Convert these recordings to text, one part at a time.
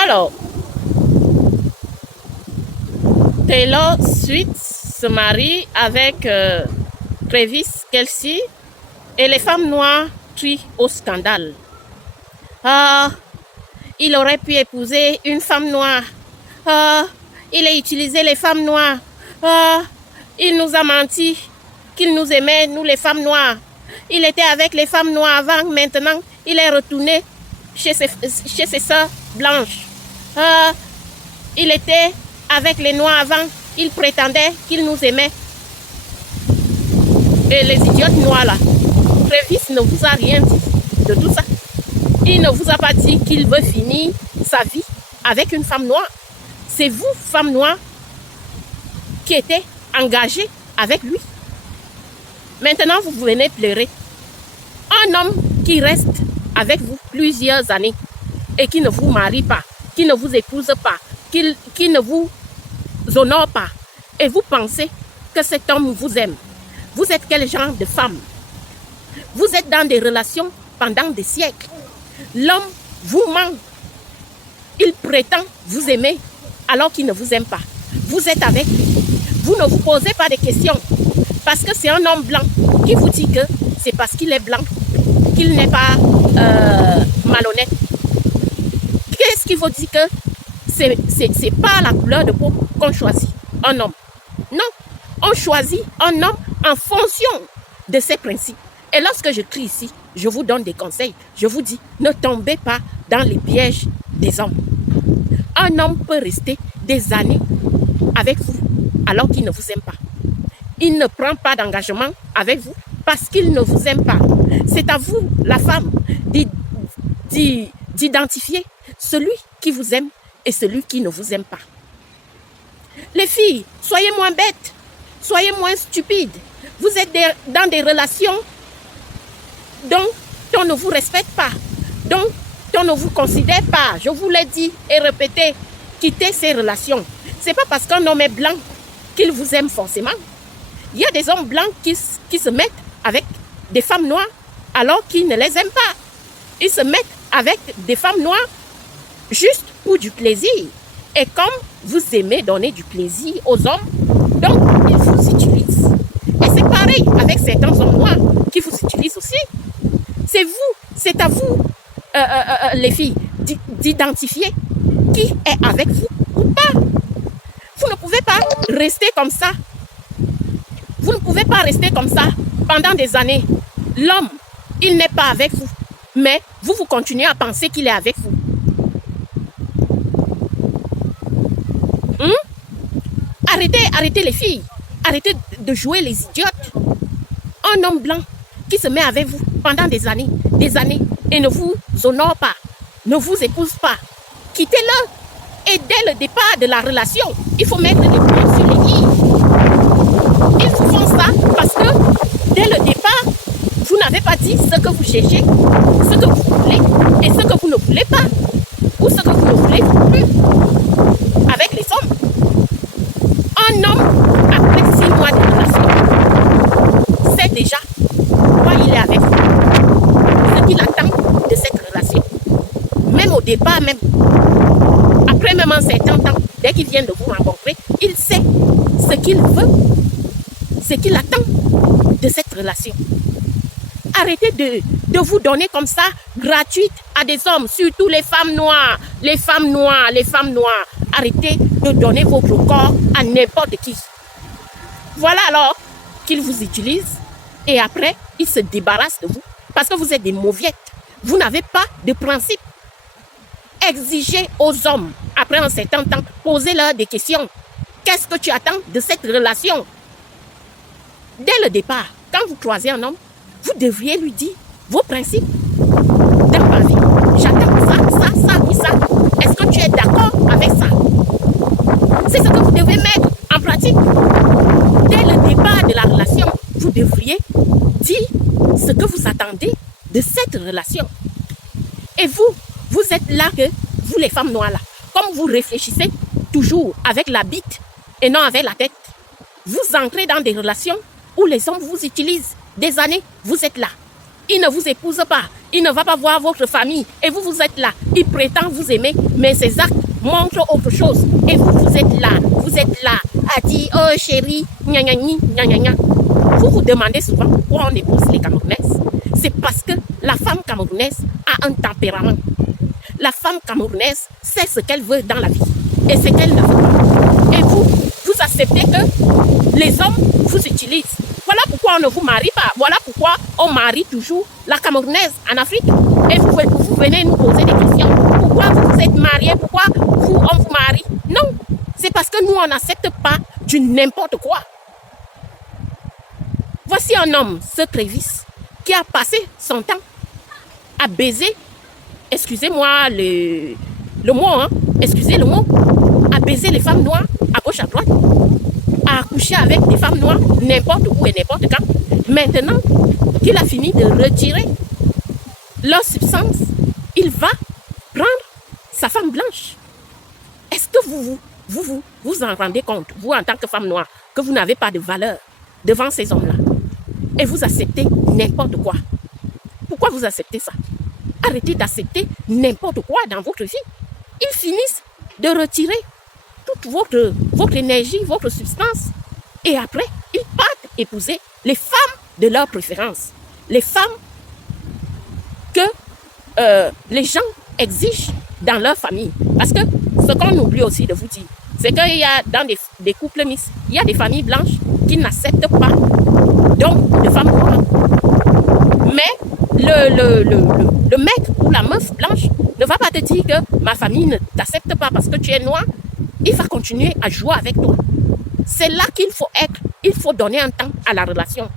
Alors, Taylor Swift se marie avec Travis Kelce et les femmes noires crient au scandale. Ah, il aurait pu épouser une femme noire. Ah, il a utilisé les femmes noires. Ah, il nous a menti qu'il nous aimait, nous les femmes noires. Il était avec les femmes noires avant, maintenant il est retourné chez ses sœurs blanches. Ah, il était avec les noirs avant, il prétendait qu'il nous aimait. Et les idiotes noirs là, Travis ne vous a rien dit de tout ça. Il ne vous a pas dit qu'il veut finir sa vie avec une femme noire. C'est vous, femme noire, qui étiez engagée avec lui. Maintenant, vous venez pleurer. Un homme qui reste avec vous plusieurs années et qui ne vous marie pas, qui ne vous épouse pas, qui ne vous honore pas, et vous pensez que cet homme vous aime. Vous êtes quel genre de femme? Vous êtes dans des relations pendant des siècles. L'homme vous ment. Il prétend vous aimer alors qu'il ne vous aime pas. Vous êtes avec lui. Vous ne vous posez pas de questions. Parce que c'est un homme blanc qui vous dit que c'est parce qu'il est blanc qu'il n'est pas malhonnête. Qu'est-ce qui vous dit que c'est pas la couleur de peau qu'on choisit un homme? Non, on choisit un homme en fonction de ses principes. Et lorsque je crie ici, je vous donne des conseils. Je vous dis, ne tombez pas dans les pièges des hommes. Un homme peut rester des années avec vous alors qu'il ne vous aime pas. Il ne prend pas d'engagement avec vous parce qu'il ne vous aime pas. C'est à vous, la femme, d'identifier celui qui vous aime et celui qui ne vous aime pas. Les filles, soyez moins bêtes, soyez moins stupides. Vous êtes dans des relations dont on ne vous respecte pas, dont on ne vous considère pas. Je vous l'ai dit et répété, quittez ces relations. Ce n'est pas parce qu'un homme est blanc qu'il vous aime forcément. Il y a des hommes blancs qui se mettent avec des femmes noires alors qu'ils ne les aiment pas. Ils se mettent avec des femmes noires juste pour du plaisir. Et comme vous aimez donner du plaisir aux hommes, donc ils vous utilisent. Et c'est pareil avec certains hommes noirs qui vous utilisent aussi. C'est vous, c'est à vous, les filles, d'identifier qui est avec vous ou pas. Vous ne pouvez pas rester comme ça. Vous ne pouvez pas rester comme ça pendant des années. L'homme, il n'est pas avec vous, mais vous continuez à penser qu'il est avec vous. Arrêtez les filles. Arrêtez de jouer les idiotes. Un homme blanc qui se met avec vous pendant des années, et ne vous honore pas, ne vous épouse pas. Quittez-le. Et dès le départ de la relation, il faut mettre les points sur les i. Ils vous font ça parce que dès le départ, vous n'avez pas dit ce que vous cherchez, ce que vous voulez et ce que vous ne voulez pas, ou ce que vous ne voulez plus avec les hommes. Un homme, après 6 mois de relation, sait déjà pourquoi il est avec vous, ce qu'il attend de cette relation. Même au départ, même après même un certain temps, dès qu'il vient de vous rencontrer, il sait ce qu'il veut, ce qu'il attend de cette relation. Arrêtez de vous donner comme ça, gratuite, à des hommes, surtout les femmes noires, les femmes noires, les femmes noires. Arrêtez de donner votre corps à n'importe qui. Voilà alors qu'ils vous utilisent et après, ils se débarrassent de vous parce que vous êtes des mauviettes. Vous n'avez pas de principe. Exigez aux hommes, après un certain temps, posez-leur des questions. Qu'est-ce que tu attends de cette relation? Dès le départ, quand vous croisez un homme, vous devriez lui dire vos principes dans ma vie. J'attends ça et ça. Est-ce que tu es d'accord avec ça? C'est ce que vous devez mettre en pratique. Dès le départ de la relation, vous devriez dire ce que vous attendez de cette relation. Et vous, Vous êtes là que, vous les femmes noires là, comme vous réfléchissez toujours avec la bite et non avec la tête, vous entrez dans des relations où les hommes vous utilisent des années, vous êtes là. Il ne vous épouse pas, il ne va pas voir votre famille et vous, vous êtes là. Il prétend vous aimer, mais ses actes montrent autre chose. Et vous, vous êtes là, à dire, oh chérie, gna gna gna gna gna. Vous vous demandez souvent pourquoi on épouse les Camerounaises. C'est parce que la femme camerounaise a un tempérament. La femme camerounaise sait ce qu'elle veut dans la vie et ce qu'elle ne veut pas. Et vous, vous acceptez que les hommes vous utilisent. Voilà pourquoi on ne vous marie pas. Voilà pourquoi on marie toujours la Camerounaise en Afrique. Et vous venez nous poser des questions. Pourquoi vous vous êtes mariés? Pourquoi on vous marie? Non, c'est parce que nous, on n'accepte pas du n'importe quoi. Voici un homme, ce Trévis, qui a passé son temps à baiser, excusez-moi le mot, hein, excusez le mot, à baiser les femmes noires à gauche à droite, à accoucher avec des femmes noires n'importe où et n'importe quand. Maintenant qu'il a fini de retirer leur substance, il va prendre sa femme blanche. Est-ce que vous en rendez compte, vous en tant que femme noire, que vous n'avez pas de valeur devant ces hommes-là? Et vous acceptez n'importe quoi. Pourquoi vous acceptez ça? Arrêtez d'accepter n'importe quoi dans votre vie. Ils finissent de retirer toute votre énergie, votre substance. Et après, ils partent épouser les femmes de leur préférence. Les femmes que les gens exigent dans leur famille. Parce que ce qu'on oublie aussi de vous dire, c'est qu'il y a dans des couples mixtes, il y a des familles blanches qui n'acceptent pas donc de femmes noires. Mais le mec ou la meuf blanche ne va pas te dire que ma famille ne t'accepte pas parce que tu es noir. Il va continuer à jouer avec toi. C'est là qu'il faut être. Il faut donner un temps à la relation.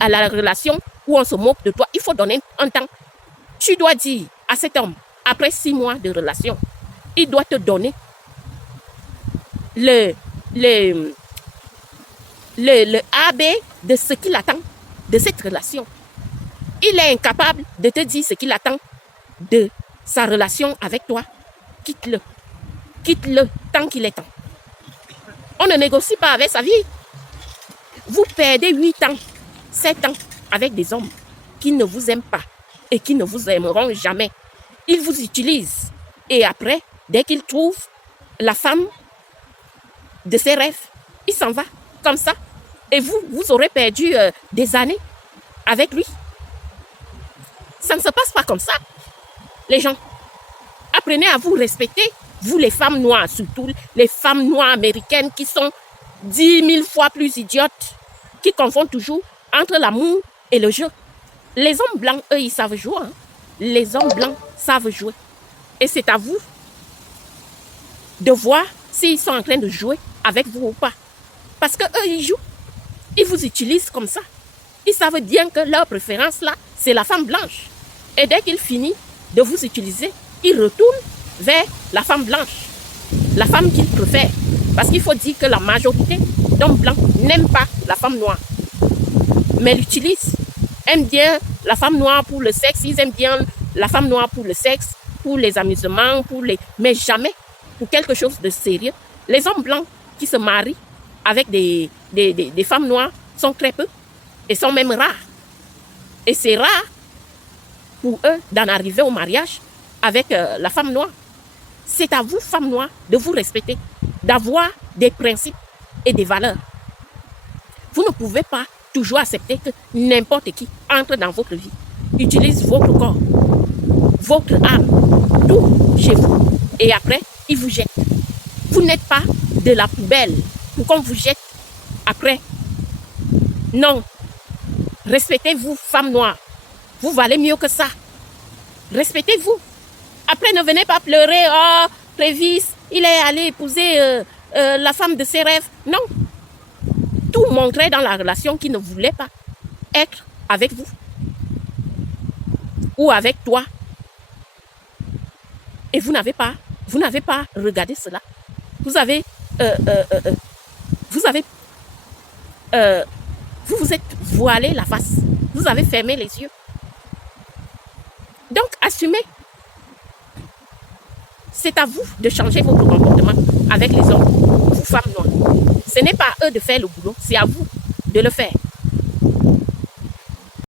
À la relation où on se moque de toi. Il faut donner un temps. Tu dois dire à cet homme, après 6 mois de relation, il doit te donner le AB de ce qu'il attend de cette relation. Il est incapable de te dire ce qu'il attend de sa relation avec toi. Quitte-le. Quitte-le tant qu'il est temps. On ne négocie pas avec sa vie. Vous perdez 8 ans, 7 ans avec des hommes qui ne vous aiment pas et qui ne vous aimeront jamais. Ils vous utilisent. Et après, dès qu'ils trouvent la femme de ses rêves, il s'en va comme ça. Et vous aurez perdu des années avec lui. Ça ne se passe pas comme ça. Les gens, apprenez à vous respecter. Vous, les femmes noires, surtout les femmes noires américaines qui sont 10 000 fois plus idiotes, qui confondent toujours entre l'amour et le jeu. Les hommes blancs, eux, ils savent jouer. Hein. Les hommes blancs savent jouer. Et c'est à vous de voir s'ils sont en train de jouer avec vous ou pas. Parce qu'eux, ils jouent. Ils vous utilisent comme ça. Ils savent bien que leur préférence, là, c'est la femme blanche. Et dès qu'ils finissent de vous utiliser, ils retournent vers la femme blanche. La femme qu'ils préfèrent. Parce qu'il faut dire que la majorité d'hommes blancs n'aiment pas la femme noire. Mais l'utilisent. Aiment bien la femme noire pour le sexe. Ils aiment bien la femme noire pour le sexe, pour les amusements, mais jamais pour quelque chose de sérieux. Les hommes blancs qui se marient avec des femmes noires sont très peu et sont même rares. Et c'est rare pour eux d'en arriver au mariage avec la femme noire. C'est à vous, femmes noires, de vous respecter, d'avoir des principes et des valeurs. Vous ne pouvez pas toujours accepter que n'importe qui entre dans votre vie, utilise votre corps, votre âme, tout chez vous. Et après, il vous jette. Vous n'êtes pas de la poubelle pour qu'on vous jette après. Non. Respectez-vous, femmes noires. Vous valez mieux que ça. Respectez-vous. Après, ne venez pas pleurer. Oh, Trévis, il est allé épouser la femme de ses rêves. Non. Tout montrait dans la relation qu'il ne voulait pas être avec vous. Ou avec toi. Et vous n'avez pas regardé cela. Vous vous êtes voilé la face. Vous avez fermé les yeux. Donc, assumez. C'est à vous de changer votre comportement avec les hommes, vous femmes noires. Ce n'est pas à eux de faire le boulot, c'est à vous de le faire.